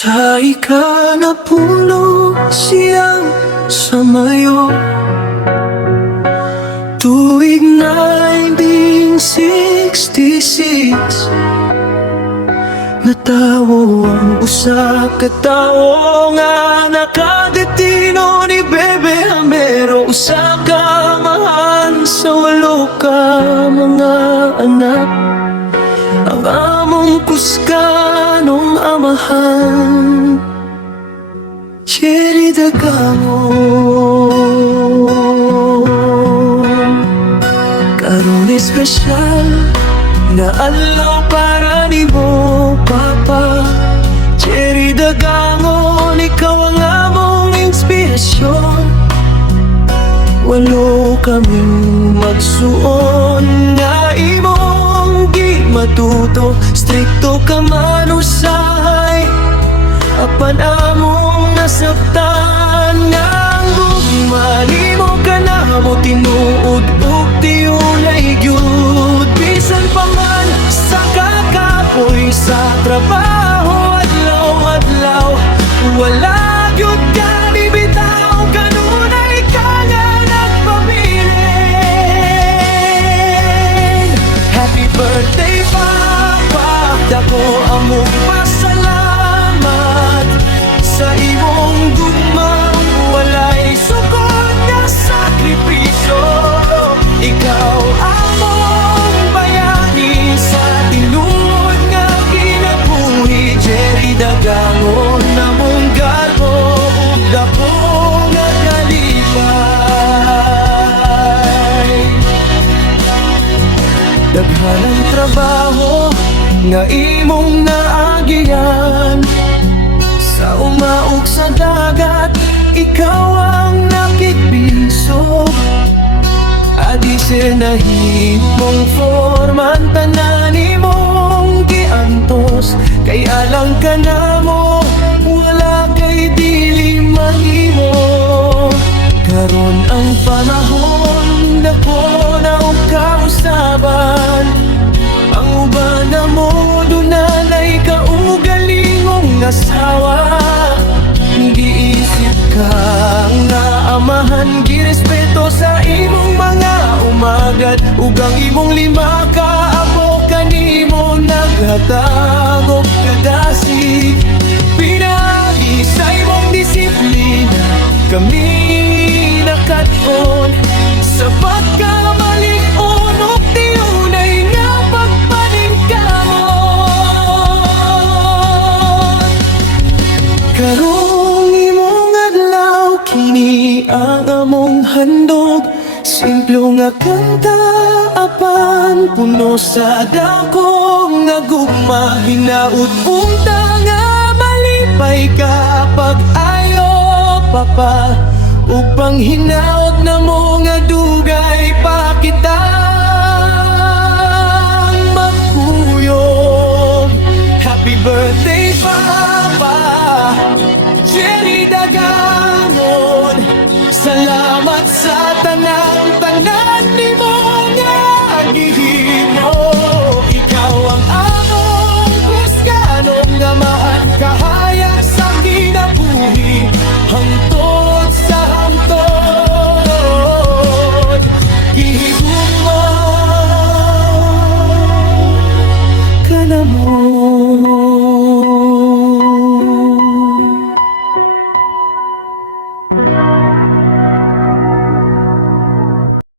Sa ikanapulo siyang samayo, tuwig 1966, natawo ang usa ka tawo nga nakadetino ni Bebe Hamero. Usa ka mahan sa 8 ka mga anak, ang among kusganong amahan, Cherry Dagangon. Karon espesyal na adlaw para nimo, Papa Cherry Dagangon. Ikaw ang among inspirasyon. 8 kaming magsuon nga imong di matuto. Stricto ka man usahay, apan among nasabtan nga ang gugmani mo ka na mo tinuod ug tiyulay gyud. Bisan pa man sa kakapoy sa trabaho adlaw-adlaw, wala gyud ka bitaw. Kanunay ka nga nagpabilin. Happy birthday, Papa, dako among pasalamat sa imong gugmang walay sukod nga sakripisyo. Ikaw among bayani sa tinuod nga kinabuhi. Cherry Dagangon namong garbo ug dako nga kalipay. Daghan ang trabaho nga imong naagian, sa umaog sa dagat ikaw ang nakikbisog. Adise na himong forman tanan imong giantos, kay alang ka na mo wala kay dili mahimo. Karon ang panahon dako na og kausaban, ang uban na mo dunay kaugalingong asawa. Giisip ka nga amahan, girespeto sa imong mga umagad, ug ang imong 5 ka apo kanimo naghatag og kadasig. Pinagi sa imong disiplina kami nakat-on, sapat ka malig-on ug tiyunay nga pagpaningkamot. Karong imong adlaw kini ang among handog, simplo nga kanta apan puno sa dakong nga gugma. Hinaut unta nga malipay ka pag-ayo, Papa, upang hinaut na mo nga dugay pa kitang magkuyog. Happy birthday, Papa Cherry Dagangon. Salamat sa tanang